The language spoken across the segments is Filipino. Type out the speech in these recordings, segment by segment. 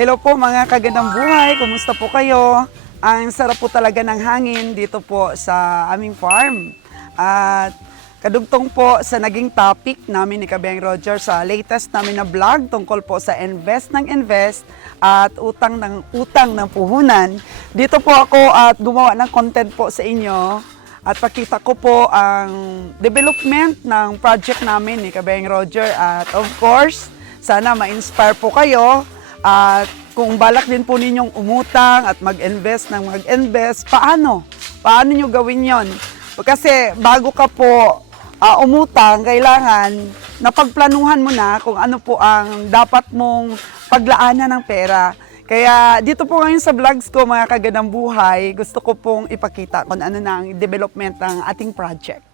Hello po mga kagandang buhay, kumusta po kayo? Ang sarap po talaga ng hangin dito po sa aming farm. At kadugtong po sa naging topic namin ni Kabeng Roger sa latest namin na vlog tungkol po sa invest ng invest at utang ng puhunan. Dito po ako at gumawa ng content po sa inyo at pakita ko po ang development ng project namin ni Kabeng Roger at of course, sana ma-inspire po kayo. At kung balak din po ninyong umutang at mag-invest, paano? Paano nyo gawin yon? Kasi bago ka po umutang, kailangan napagplanuhan mo na kung ano po ang dapat mong paglaanan ng pera. Kaya dito po ngayon sa vlogs ko mga kagandang buhay, gusto ko pong ipakita kung ano na ang development ng ating project.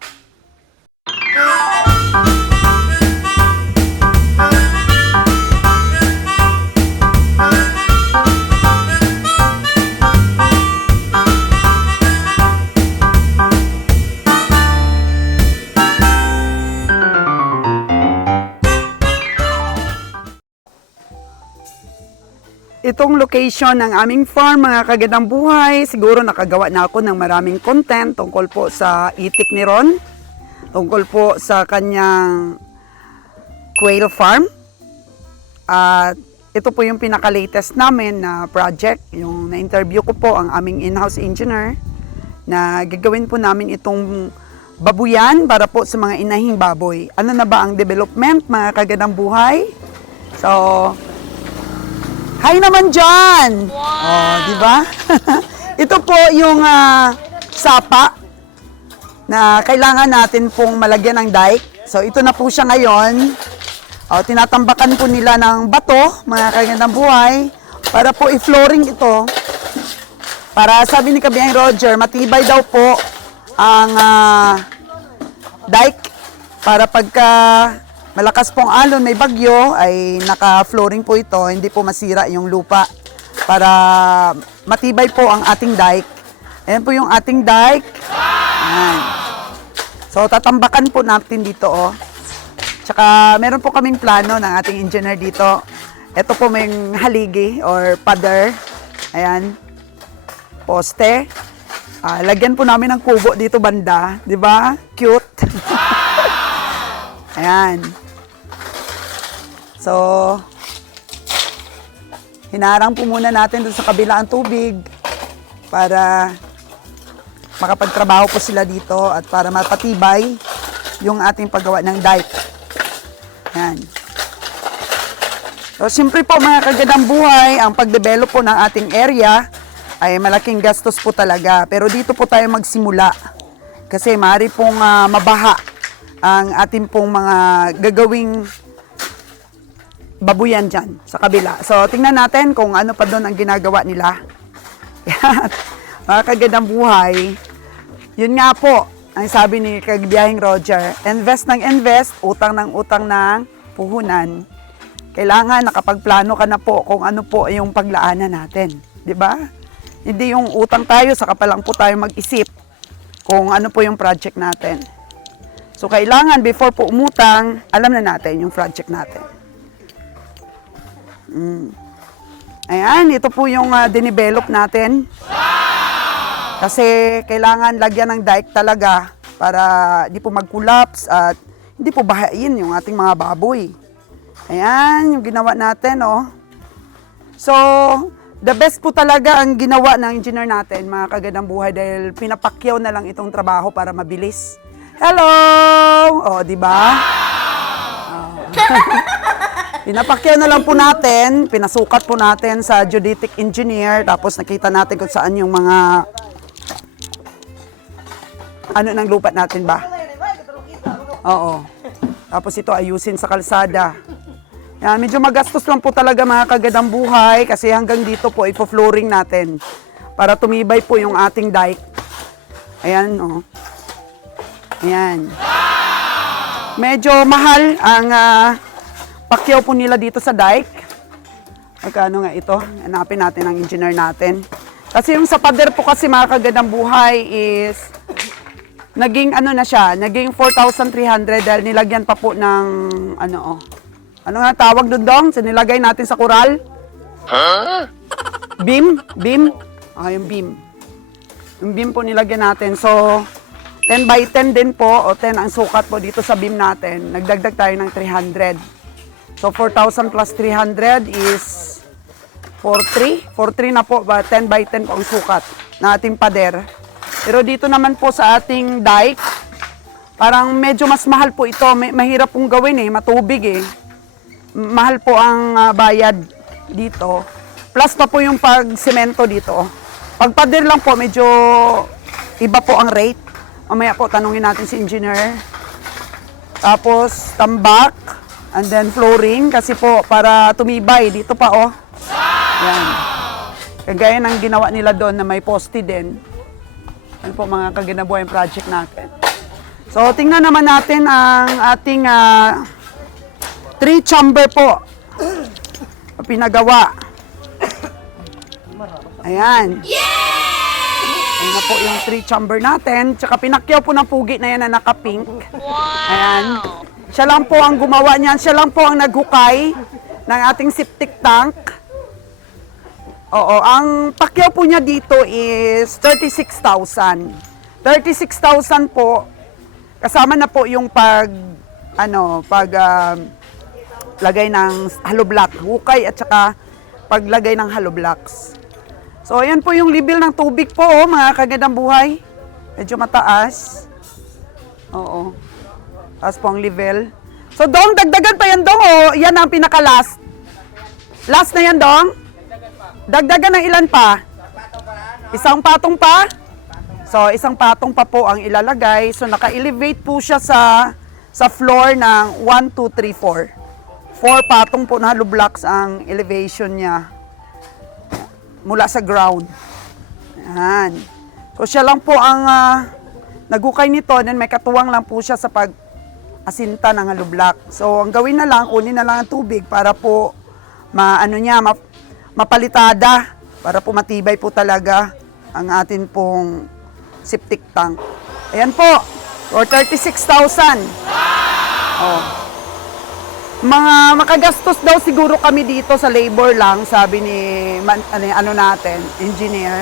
Itong location ng aming farm, mga kagandang buhay, siguro nakagawa na ako ng maraming content tungkol po sa itik ni Ron, tungkol po sa kanyang quail farm. At ito po yung pinaka-latest namin na project, yung na-interview ko po ang aming in-house engineer na gagawin po namin itong babuyan para po sa mga inahing baboy. Ano na ba ang development, mga kagandang buhay? So, hi naman dyan! Wow! Oh, di ba? Ito po yung sapa na kailangan natin pong malagyan ng dike. So, ito na po siya ngayon. Oh, tinatambakan po nila ng bato, mga kagandang buhay, para po i-flooring ito. Para sabi ni Kabeng Roger, matibay daw po ang dike para pagka malakas pong alon, may bagyo, ay naka-flooring po ito, hindi po masira yung lupa para matibay po ang ating dike. Ayan po yung ating dike. Ayan. So, tatambakan po natin dito, oh. Tsaka, meron po kaming plano ng ating engineer dito. Ito po may haligi or pader. Ayan. Poste. Lagyan po namin ng kubo dito banda. Di ba? Cute. Ayan. So, hinarang po muna natin doon sa kabila ang tubig para makapagtrabaho po sila dito at para mapatibay yung ating paggawa ng dike. Yan. So, siyempre po mga kagandang buhay, ang pagdevelop po ng ating area ay malaking gastos po talaga. Pero dito po tayo magsimula kasi maaari pong mabaha ang ating pong mga gagawing babuyan dyan sa kabila. So, tingnan natin kung ano pa doon ang ginagawa nila. Mga kagandang buhay, yun nga po, ang sabi ni Kabeng Roger, invest ng invest, utang ng puhunan. Kailangan nakapagplano ka na po kung ano po yung paglaanan natin. Di ba? Hindi yung utang tayo, saka pa lang po tayo mag-isip kung ano po yung project natin. So, kailangan before po umutang, alam na natin yung project natin. Ayan, ito po yung dinevelop natin. Kasi kailangan lagyan ng dike talaga para di po mag-collapse at hindi po bahain yung ating mga baboy. Ayan, yung ginawa natin, oh. So, the best po talaga ang ginawa ng engineer natin, mga kagandang buhay, dahil pinapakyaw na lang itong trabaho para mabilis. Hello! Oh, di ba? Oh. Pinapakyaw na lang po natin, pinasukat po natin sa geodetic engineer, tapos nakita natin kung saan yung mga ano ng lupa natin ba? Oo. Tapos ito ayusin sa kalsada. Yan, medyo magastos lang po talaga mga kagandang buhay kasi hanggang dito po ipo-flooring natin para tumibay po yung ating dike. Ayan, oh. Ayan. Medyo mahal ang pakyaw po nila dito sa dike. Magkano nga ito? Hanapin natin ang engineer natin. Kasi yung sa pader po kasi mga kagandang buhay is naging ano na siya, naging 4,300 dahil nilagyan pa po ng ano, oh. Ano nga tawag doon dong? So, nilagay natin sa kural? Beam? Beam? Yung beam. Yung beam po nilagyan natin. So, 10 by 10 din po, o 10 ang sukat po dito sa beam natin. Nagdagdag tayo ng 300. So, 4,000 plus 300 is 4,300. 4,300 na po, 10 by 10 po ang sukat na ating pader. Pero dito naman po sa ating dike, parang medyo mas mahal po ito. Mahirap pong gawin matubig Mahal po ang bayad dito. Plus pa po yung pag-semento dito. Pag pader lang po, medyo iba po ang rate. Mamaya po, tanungin natin si engineer. Tapos, tambak. And then, flooring. Kasi po, para tumibay. Dito pa, Yan. Kagaya ng ginawa nila doon na may poste din. Yan po, mga kaginabuhay project natin. So, tingnan naman natin ang ating 3-chamber po. Pinagawa. Ayan. Ayan na po yung 3-chamber natin. Tsaka pinakyaw po ng pugi na yan na naka-pink. Ayan. Siya lang po ang gumawa niyan. Siya lang po ang naghukay ng ating septic tank. Oo, ang pakyaw po niya dito is 36,000. 36,000 po. Kasama na po yung lagay ng hollow block, hukay at saka paglagay ng hollow blocks. So, ayan po yung level ng tubig po, mga kagandang buhay. Medyo mataas. Oo. Taas po ang level. So, Dong, dagdagan pa yan, Dong, yan ang pinaka-last. Last na yan, Dong? Dagdagan ng ilan pa? Isang patong pa? So, isang patong pa po ang ilalagay. So, naka-elevate po siya sa floor ng 1, 2, 3, 4. 4 patong po na hollow blocks ang elevation niya mula sa ground. Ayan. So, siya lang po ang naghukay nito. Then, may katuwang lang po siya sa pag-asinta ng hollow block. So, ang gawin na lang, kunin na lang ang tubig para po mapalitada. Para po matibay po talaga ang atin pong septic tank. Ayan po. For 36,000. Makagastos daw siguro kami dito sa labor lang, sabi ni engineer.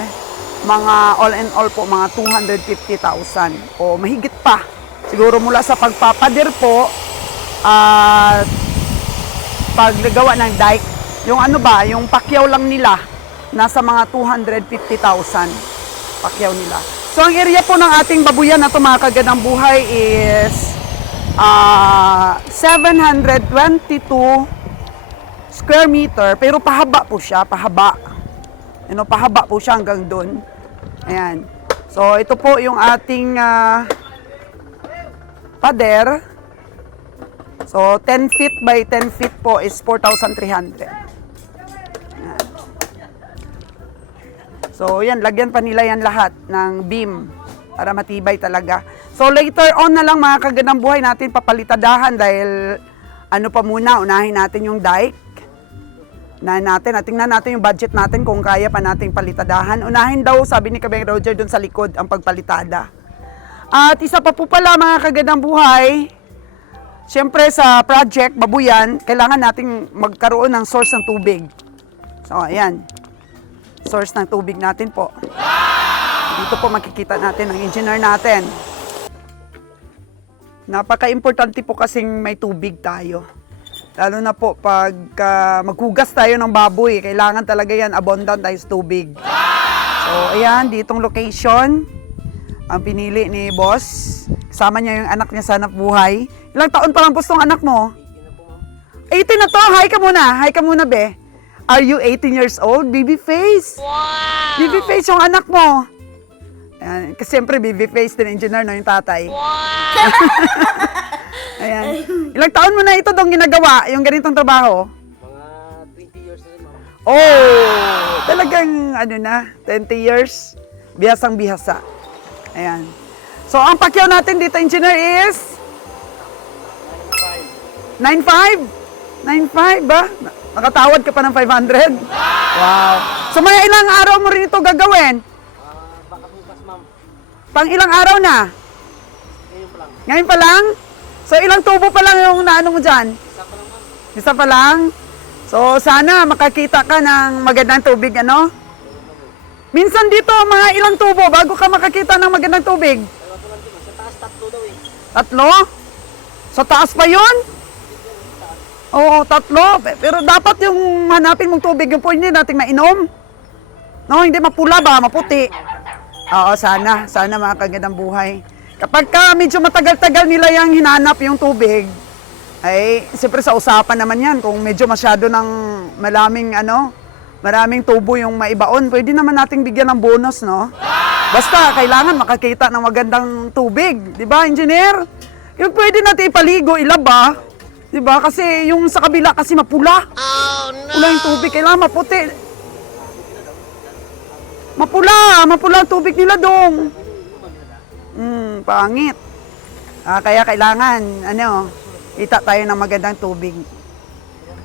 Mga all in all po, mga 250,000 o mahigit pa. Siguro mula sa pagpapader po at paggagawa ng dike. Yung yung pakyaw lang nila, nasa mga 250,000 pakyaw nila. So ang area po ng ating babuyan na mga kagandang buhay is 722 square meter, pero pahaba po siya, pahaba po siya hanggang doon. Ayan. So, ito po yung ating pader. So, 10 feet by 10 feet po is 4,300. Ayan. So, yan, lagyan pa nila yan lahat ng beam para matibay talaga. So later on na lang mga kagandang buhay natin papalitadahan dahil unahin natin yung dike. Tingnan natin yung budget natin kung kaya pa nating palitadahan. Unahin daw, sabi ni Kabeng Roger dun sa likod, ang pagpalitada. At isa pa po pala mga kagandang buhay, siyempre sa project, babuyan, kailangan nating magkaroon ng source ng tubig. So ayan, source ng tubig natin po. Dito po makikita natin ang engineer natin. Napaka-importante po kasing may tubig tayo. Lalo na po pag maghugas tayo ng baboy, kailangan talaga yan abundant tayo sa tubig. So, ayan, ditong location ang pinili ni boss. Kasama niya yung anak niya sa hanap buhay. Ilang taon pa lang po itong anak mo? 18 na to. Hi ka muna. Hi ka muna, be. Are you 18 years old? Baby face. Wow! Baby face yung anak mo. Ayan, kasi siyempre baby face din engineer na yung tatay. Wow! Ayan. Ilang taon mo na ito dong ginagawa, yung ganitong trabaho? Mga 20 years na rin, ma'am. Oh! Talagang 20 years. Bihasang-bihasa. Ayan. So, ang pakyaw natin dito, engineer, is? 9.5? 9.5 ba? Nakatawad ka pa ng 500? Wow! So, may ilang araw mo rin ito gagawin? Baka bukas, ma'am. Pang ilang araw na? Ngayon pa lang. Ngayon pa lang? So, ilang tubo pa lang yung naano mo dyan? Isa pa lang, ma'am. Isa pa lang? So, sana makakita ka ng magandang tubig, ano? Minsan dito, mga ilang tubo bago ka makakita ng magandang tubig? Dalawa po lang din, sa taas tatlo daw eh. Tatlo? Sa taas pa yun? Oo, tatlo. Pero dapat yung hanapin mong tubig, yung pwede nating mainom. No, hindi mapula ba, maputi. Oo, sana. Sana makakagandang buhay. Kapag ka medyo matagal-tagal nila yung hinanap yung tubig, ay, siyempre sa usapan naman yan. Kung medyo masyado ng maraming tubo yung maibaon, pwede naman nating bigyan ng bonus, no? Basta, kailangan makakita ng magandang tubig. Di ba, engineer? Yung pwede natin ipaligo, ilaba. Di ba? Kasi yung sa kabila kasi mapula. Oh, no! Pula yung tubig. Kailangan maputi. Mapula ang tubig nila dong. Pangit. Kaya kailangan, ita tayo ng magandang tubig.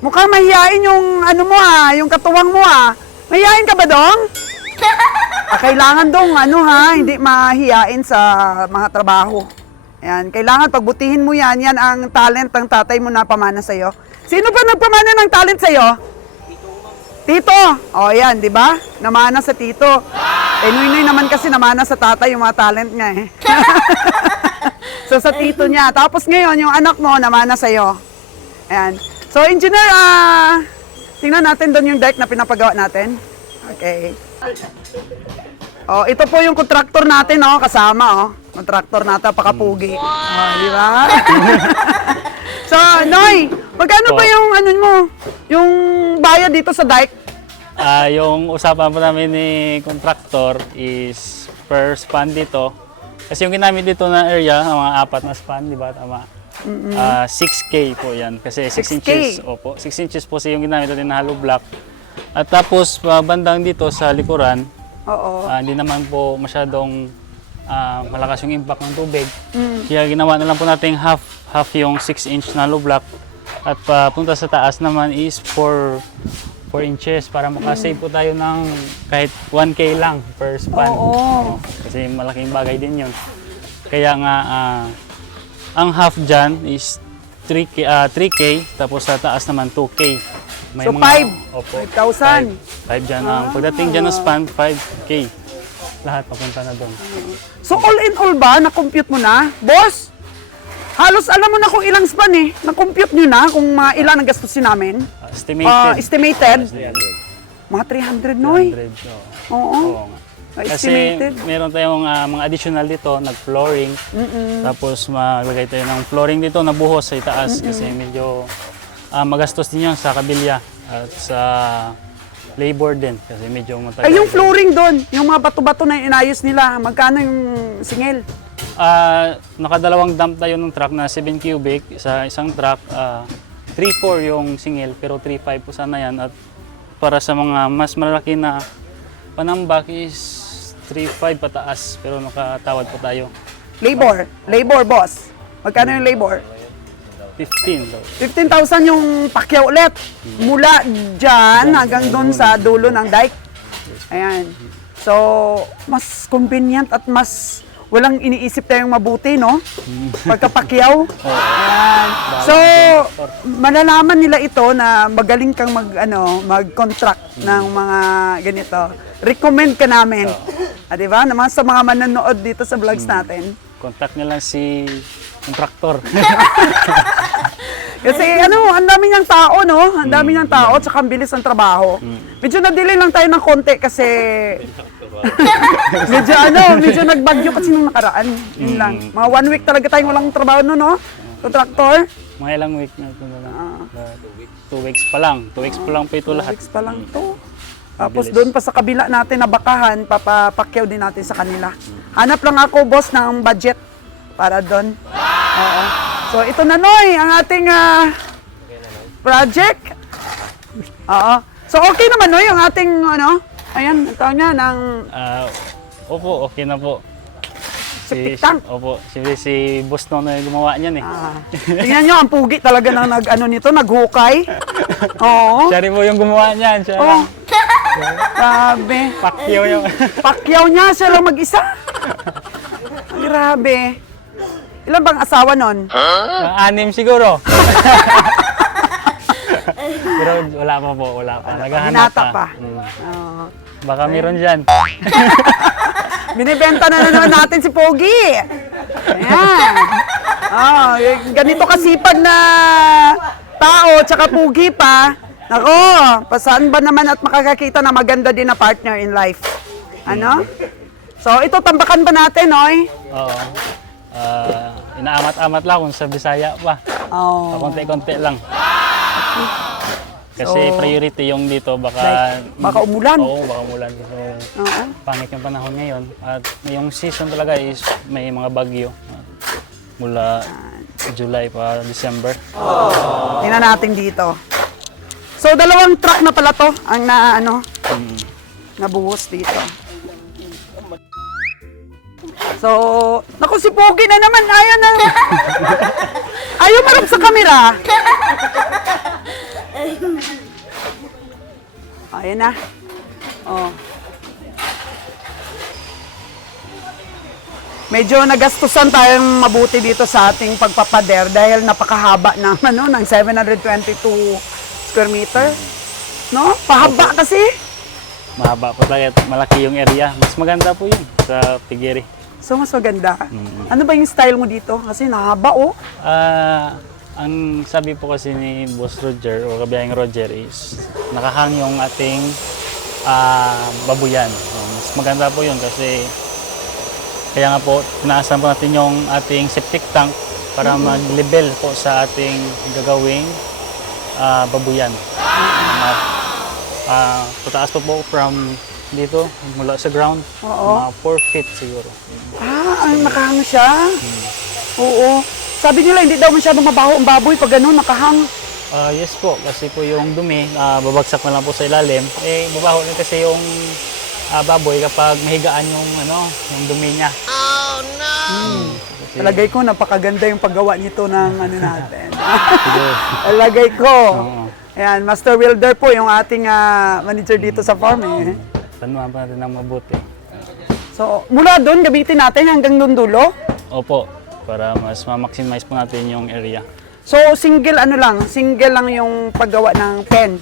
Mukhang mahihain yung yung katuwang mo Mahihain ka ba dong? Kailangan dong hindi mahihain sa mga trabaho. Ayan, kailangan pagbutihin mo yan. Yan ang talent ng tatay mo na pamana sa'yo. Sino ba nagpamana ng talent sa'yo? Tito. O yan, di ba? Namana sa tito. Nuy naman kasi namana sa tatay yung mga talent niya eh. So sa tito niya. Tapos ngayon, yung anak mo namana sa'yo. Ayan. So engineer, tingnan natin doon yung deck na pinapagawa natin. Okay. Oh, ito po yung contractor natin, kasama, Contractor natin, pakapugi. Oh, di ba? So, Noy, magkano ba yung yung bayad dito sa dike? Yung usapan po namin ni contractor is per span dito. Kasi yung ginamit dito na area, ang mga 4 na span, di ba? Tama. 6K po yan. Kasi 6 6K. inches. Opo, 6 inches po yung ginamit natin na hollow block. At tapos, bandang dito sa likuran, Oo. hindi naman po masyadong malakas yung impact ng tubig. Kaya ginawa na lang po natin half yung 6 inch na hollow block. At papunta sa taas naman is 4 inches para makasave po tayo ng kahit 1K lang per span. Oo. Kasi malaking bagay din yun. Kaya nga, ang half dyan is 3K, tapos sa taas naman 2K. So, 5? Opo, 5,000? 5 dyan. Ang pagdating dyan ng span, 5K. Lahat papunta na doon. So, all in all ba, na-compute mo na? Boss, halos alam mo na kung ilang span Na-compute nyo na kung mga ilan ang gastusin namin? Estimated. Estimated? Estimated. Mga 300, Noy. 100, so. Oo. Oo nga. Kasi Estimated. meron tayong mga additional dito, nag-flooring. Tapos maglagay tayo ng flooring dito na buhos sa itaas kasi medyo magastos din yun sa kabilya at sa labor din kasi medyo matagal. Ay, yung flooring doon, yung mga bato-bato na inayos nila, magkano yung singil? Nakadalawang dump tayo ng truck na 7 cubic sa isang truck. 3.4 yung singil pero 3.5 po sana yan. At para sa mga mas malaki na panambak is 3.5 pataas pero nakatawad po tayo. Labor, boss. Magkano yung labor? 15 daw. 15,000 yung pakyaw ulit. Mula dyan hanggang doon sa dulo ng dike. Ayan. So, mas convenient at mas walang iniisip tayong mabuti, no? Pagkapakyaw. Ayan. So, malalaman nila ito na magaling kang mag-contract ng mga ganito. Recommend ka namin. Di ba? Naman sa mga manonood dito sa vlogs natin. Contact nyo lang si contractor. Kasi ang dami niyang tao, no? Ang dami niyang tao at saka ang bilis ng trabaho. Medyo na-delay lang tayo ng konti kasi medyo nagbagyo kasi nung nakaraan. Yun lang. Mga 1 week talaga tayong walang trabaho no? Contractor. Mga ilang week na ito na lang. 2 weeks pa lang. 2 weeks pa lang po ito 2 lahat. weeks pa lang to. Tapos doon pa sa kabila natin na bakahan, papapakyaw din natin sa kanila. Hanap lang ako, boss, ng budget para doon. Oo. So ito na, Noy, ang ating project. Oo. So okay naman, Noy, ang ating ayan, ang tawag niya, ng Opo, okay na po. septic tank. Opo, si Boss Nono yung gumawa niyan eh. Tingnan nyo, ang pugi talaga ng naghukay. Oo. Siya rin po yung gumawa niyan. Siya Oh. lang. Grabe. Pakyaw yung... Pakyaw niya, siya lang mag-isa. Grabe. Ilan bang asawa nun? 6 siguro. Pero wala pa po, wala pa. Naghahanap Binata pa. Mm. Oo. Baka meron dyan. Binibenta na naman natin si Pogi. Ayan. Ganito kasipag na tao, tsaka Pogi pa. Nako, pasaan ba naman at makakakita na maganda din na partner in life? Ano? So, ito, tambakan ba natin, oy? Oo. Inaamat-amat lang kung sa Bisaya pa. Oh. Konti-konti lang. Kasi So, priority yung dito, baka... like, baka umulan. Oo, baka umulan. So, Oo. pangit yung panahon ngayon. At yung season talaga is may mga bagyo. Mula July pa December. Tingnan natin dito. So, 2 truck na pala to ang nabuhos dito. So, naku si Pogi na naman, ayaw marap sa kamera. Ayan na. Oh. Medyo nagastusan tayong mabuti dito sa ating pagpapader dahil napakahaba naman ng 722 square meter. No? Pahaba kasi. Mahaba po talaga at malaki yung area. Mas maganda po yun sa Pigiri. So, mas maganda. Ano ba yung style mo dito? Kasi nahaba, oh. Ang sabi po kasi ni Boss Roger o Kabiyahing Roger is nakahang yung ating babuyan. Mas maganda po yun kasi kaya nga po tinaasan po natin yung ating septic tank para mag-level po sa ating gagawing babuyan. Pataas po from dito mula sa ground, mga 4 feet siguro. Ang nakahang siya. Oo. Sabi nila, hindi daw masyadong mabaho ang baboy pag ganun, nakahang. Yes po, kasi po yung dumi, babagsak na lang po sa ilalim. Babaho rin kasi yung baboy kapag mahigaan yung dumi niya. Oh no! Talagay ko, napakaganda yung paggawa nito ng natin. Talagay ko. Ayan, Master Wilder po yung ating manager dito sa farm. Tanuhan pa natin ng mabuti. So, mula doon, gamitin natin hanggang doon dulo. Opo, para mas ma-maximize po natin yung area. So, single lang yung paggawa ng pen.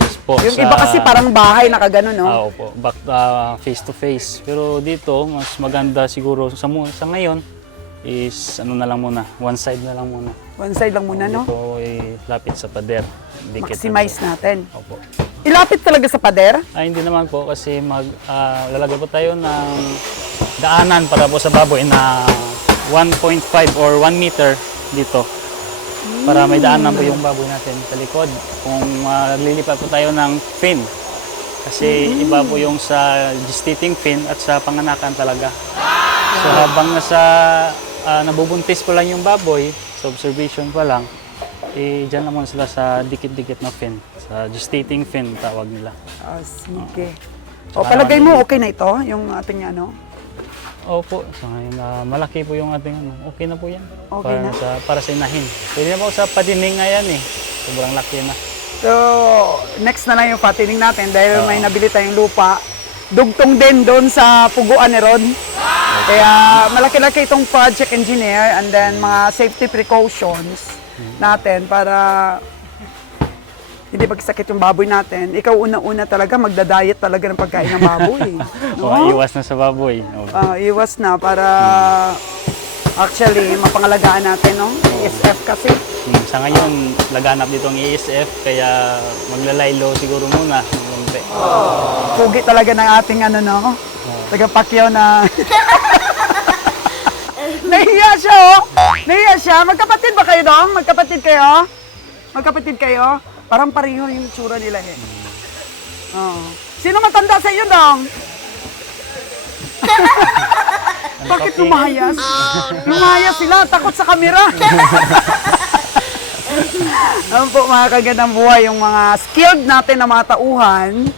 Yes po. Yung iba kasi parang bahay nakagano, no? Opo, back face to face. Pero dito, mas maganda siguro sa ngayon is na lang muna, one side na lang muna. One side lang muna, no? Dito lapit sa pader. Dikit Maximize natin. Opo. Ilapit talaga sa pader? Hindi naman po kasi lalagay po tayo ng daanan para po sa baboy na 1.5 or 1 meter dito. Para may daanan po yung baboy natin sa likod. Kung lilipat po tayo ng fin. Kasi iba po yung sa gestating fin at sa panganakan talaga. So habang nabubuntis pa lang yung baboy, sa observation pa lang, dyan lang muna sila sa dikit-dikit na fin. Sa gestating fin tawag nila. Sige. O, palagay mo, okay na ito? Yung ating Opo, so ngayon malaki po yung ating okay na po yan. Okay na. Para sa inahin. Pwede na po sa padining nga yan Sobrang laki na. So, next na lang yung patining natin dahil may nabili tayong lupa. Dugtong din doon sa puguan ni Rod. Kaya malaki-laki itong project engineer and then mga safety precautions natin para hindi magsakit yung baboy natin. Ikaw una-una talaga magda-diet talaga ng pagkain ng baboy. No? Iwas na sa baboy. Iwas na para actually mapangalagaan natin, no? ESF kasi. Sa ngayon, laganap dito ang ESF, kaya maglalaylo siguro muna. Pugi talaga ng ating taga-Pacquiao na... Nahiya siya, oh! Nahiya siya. Magkapatid ba kayo, dong? Magkapatid kayo? Magkapatid kayo? Parang pareho yung tsura nila, Sino matanda sa iyo, dong? Bakit lumayas? Lumayas sila, takot sa kamera. Ano po mga kagandang buhay, yung mga skilled natin na mga tauhan.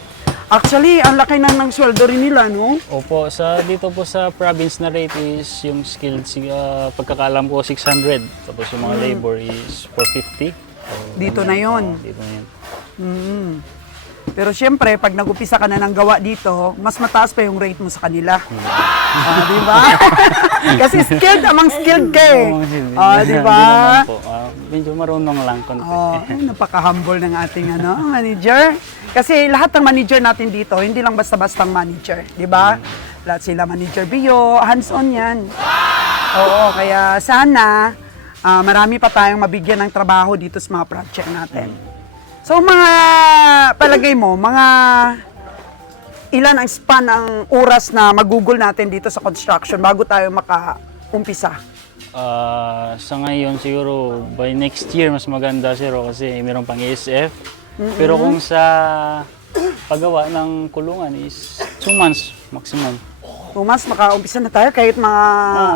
Actually, ang laki ng sweldo rin nila, no? Opo, dito po sa province na rate is yung skilled, pagkakalam ko 600. Tapos yung mga labor is 450. Dito na yon. Dito na yun. Pero syempre, pag nag-upisa ka na ng gawa dito, mas mataas pa yung rate mo sa kanila. Di ba? Kasi skilled among skilled ka eh. Di ba? medyo marunong lang konti. Oh, napaka-humble ng ating manager. Kasi lahat ng manager natin dito, hindi lang basta-bastang manager, di ba? Lahat sila manager bio, hands-on yan. Oo, kaya sana marami pa tayong mabigyan ng trabaho dito sa mga project natin. So mga palagay mo, mga ilan ang span ang oras na magugol natin dito sa construction bago tayo maka-umpisa? Sa ngayon siguro by next year mas maganda sir kasi meron pang ESF. Pero kung sa paggawa ng kulungan is 2 months maximum. Mas maka-umpisa na tayo kahit mga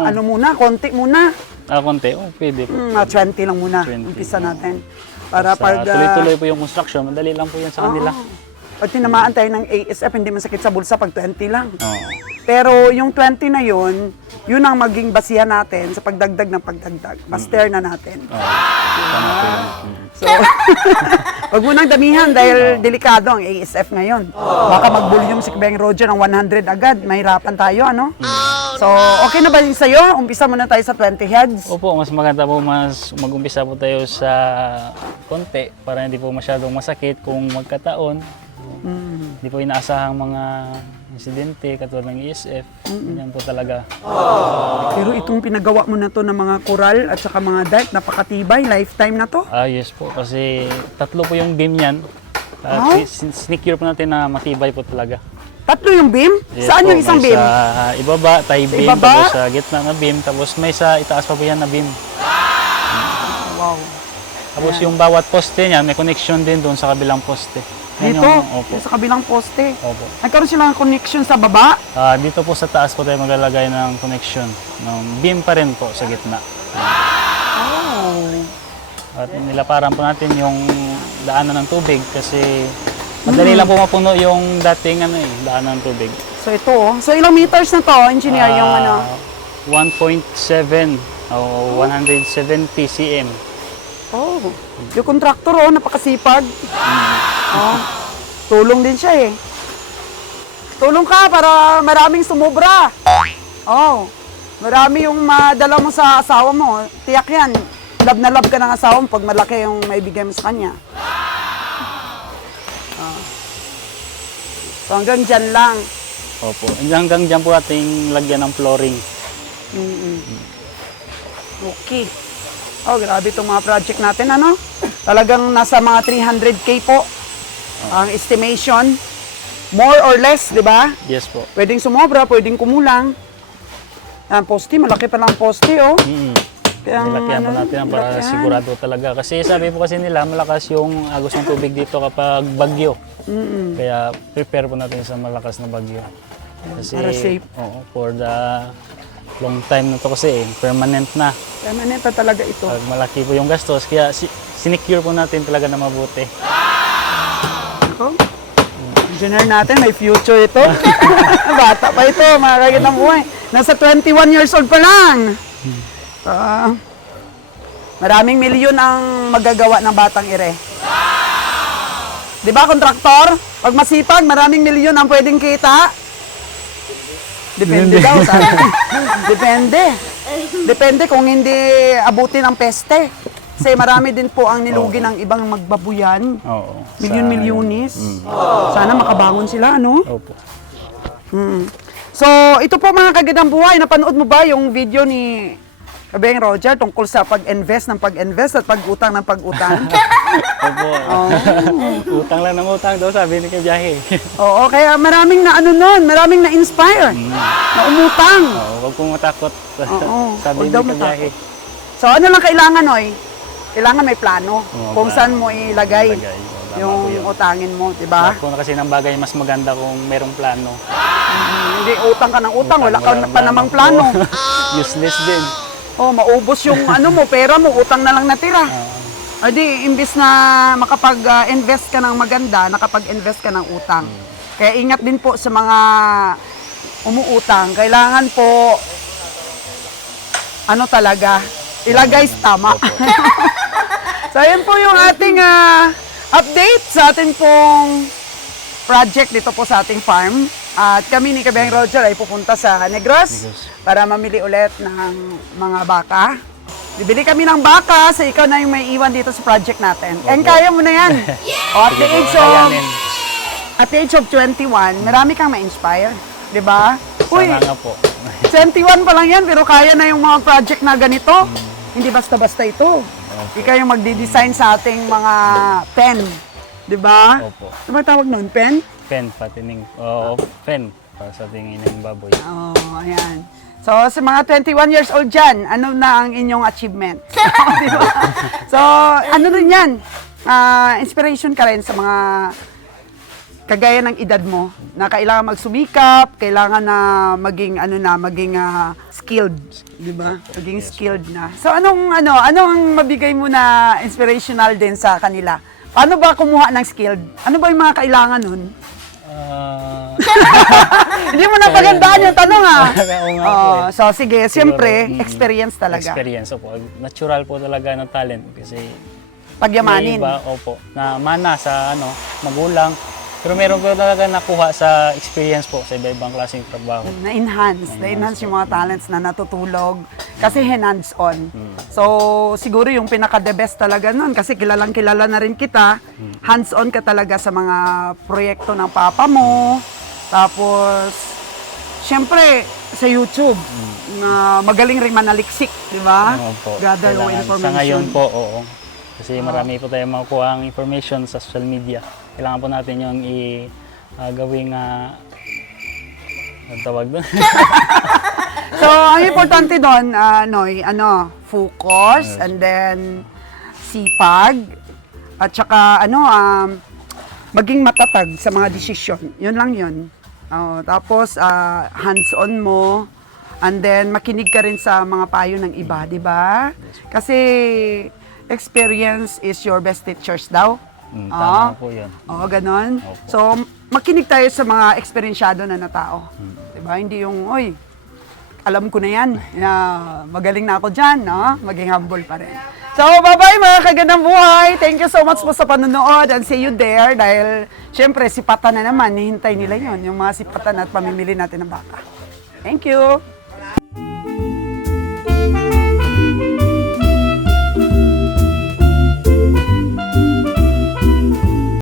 ano muna, konti muna. Konti, pwede po. Mga 20 lang muna, 20. umpisa natin. Para Basta pag tuloy-tuloy po yung construction, madali lang po yan sa kanila. pag tinamaan tayo ng ASF, hindi masakit sa bulsa pag 20 lang. Oo. Pero yung 20 na yun ang maging basihan natin sa pagdagdag ng pagdagdag. Master na natin. Tama po yun. So, wag mo nang damihan dahil delikado ang ASF ngayon. Baka mag-volume si Kabeng Roger ng 100 agad. Mahirapan tayo, ano? So, okay na ba yun sa'yo? Umpisa muna tayo sa 20 heads. Opo, mas maganda po mas mag-umpisa po tayo sa konti para hindi po masyadong masakit kung magkataon. Hindi po inaasahang mga insidente katulad ng ESF. Yan po talaga. Pero itong pinagawa mo na to ng mga coral at saka mga dike, napakatibay, lifetime na to. Yes po, kasi 3 po yung beam niyan. Sinecure po natin na matibay po talaga. 3 yung beam? Yes Saan po, yung isang may beam? Sa ibaba, tie beam, ibaba? tapos sa gitna na beam, tapos may sa itaas pa po yan na beam. Wow. Tapos yung bawat poste niya, may connection din doon sa kabilang poste. Yan Dito, opo. sa kabilang poste. Opo. Nagkaroon sila ng connection sa baba. Dito po sa taas po tayo maglalagay ng connection. Ng beam pa rin po sa gitna. Oh. At nilaparan po natin yung daanan ng tubig kasi madali lang po mapuno yung dating daanan ng tubig. So ito, so ilang meters na to, engineer, yung 1.7 o 170 cm. Oh, yung contractor, napakasipag. Oh, tulong din siya eh. Tulong ka para maraming sumobra. Oh, marami yung madala mo sa asawa mo. Tiyak yan. Love na love ka ng asawa mo pag malaki yung maibigay mo sa kanya. So hanggang dyan lang. Opo. Hanggang dyan po ating lagyan ng flooring. Okay. Oh, grabe itong mga project natin, ano? Talagang nasa mga 300K po ang estimation. More or less, di ba? Yes po. Pwedeng sumobra, pwedeng kumulang. Yan, poste, malaki pa lang poste, oh. Kaya, Nilakyan po natin yan para nilakyan. sigurado talaga. Kasi sabi po kasi nila, malakas yung agos ng tubig dito kapag bagyo. Kaya prepare po natin sa malakas na bagyo. Kasi, Para safe. Oo, for the long time na to kasi permanent na. Permanent na talaga ito. Pag malaki po yung gastos, kaya sinecure po natin talaga na mabuti. Oh. Engineer natin, may future ito. Bata pa ito, mga kagitang buhay. Nasa 21 years old pa lang. Maraming milyon ang magagawa ng batang ire. Di ba, kontraktor? Pag masipag, maraming milyon ang pwedeng kita. Depende daw. Sabi. Depende. Depende kung hindi abutin ng peste. Kasi marami din po ang nilugi ng ibang magbabuyan. Oo. Milyon-milyonis. Sana makabangon sila, ano? Opo. So, ito po mga kagandang buhay. Napanood mo ba yung video ni Kabeng Roger tungkol sa pag-invest ng pag-invest at pag-utang ng pag-utang? Opo. Utang lang ng utang daw, sabi ni Kabiyahe. Oo, kaya maraming na ano nun, maraming na-inspire, na umutang. Oo, huwag pong matakot. Oo, Sabi huwag ni daw Kabiyahe. So, ano lang kailangan, Noy? Kailangan may plano Oo, kung plano. saan mo ilagay Ilagay. Tama po yung yun. utangin mo, di ba? Lahat po na kasi ng bagay mas maganda kung merong plano. Hindi utang ka ng utang, wala ka Walang pa namang plano. Useless din. Oh, maubos yung ano mo, pera mo, utang na lang natira. Adi, imbis na makapag-invest ka ng maganda, nakapag-invest ka ng utang. Kaya ingat din po sa mga umuutang. Kailangan po, ano talaga, ilagay sa tama. So, ayan po yung ating update sa ating pong project dito po sa ating farm. At kami ni Kabeng Roger ay pupunta sa Negros para mamili ulit ng mga baka bibili kami ng baka, so ikaw na yung may iwan dito sa project natin. And kaya mo na yan. O, at the Sige po, age of, kayanin. at the age of 21, marami kang ma-inspire. Di ba? Uy, Sana nga po. 21 pa lang yan, pero kaya na yung mga project na ganito. Hindi basta-basta ito. Ikaw yung magdi-design sa ating mga pen. Di ba? Opo. Ano ba tawag nun? Pen? Pen, patining. Oo, pen. Para sa tingin ng baboy. Oh, ayan. So, sa mga 21 years old dyan, ano na ang inyong achievement? Di ba? So, ano rin yan? Inspiration ka rin sa mga kagaya ng edad mo na kailangan magsumikap, kailangan na maging skilled, di ba? Maging skilled na. So, ano ang mabigay mo na inspirational din sa kanila? Paano ba kumuha ng skilled? Ano ba yung mga kailangan nun? Hindi mo na pagandaan yung tanong, Oo nga po eh. So, sige, siyempre, Siguro, experience talaga. Experience, opo. Natural po talaga ng talent kasi Pagyamanin. may iba, opo, na mana sa magulang. Pero meron po talaga nakuha sa experience po sa iba-ibang klaseng trabaho. Na-enhance yung mga talents na natutulog kasi hands-on. So, siguro yung pinaka-the best talaga nun kasi kilalang kilala na rin kita, hands-on ka talaga sa mga proyekto ng papa mo, tapos, syempre, sa YouTube, na magaling rin manaliksik, di ba? Opo. Gather yung Kailangan- information. Sa ngayon po, oo. Kasi marami po tayong makukuha ang information sa social media. Kailangan po natin yung gawing ang tawag doon. So, ang importante doon, Noy, focus, and then sipag, at saka maging matatag sa mga desisyon. Yun lang yun. Tapos, hands-on mo, and then makinig ka rin sa mga payo ng iba, di ba? Kasi, experience is your best teachers daw. Tama po yun. Oo, ganon. Opo. So, makinig tayo sa mga eksperensyado na tao. Diba? Hindi yung, oy, alam ko na yan. Magaling na ako dyan, no? Maging humble pa rin. So, bye-bye mga kagandang buhay. Thank you so much po sa panonood and see you there dahil, syempre, sipatan na naman. Hihintay nila yon yung mga sipatan at pamimili natin ng baka. Thank you.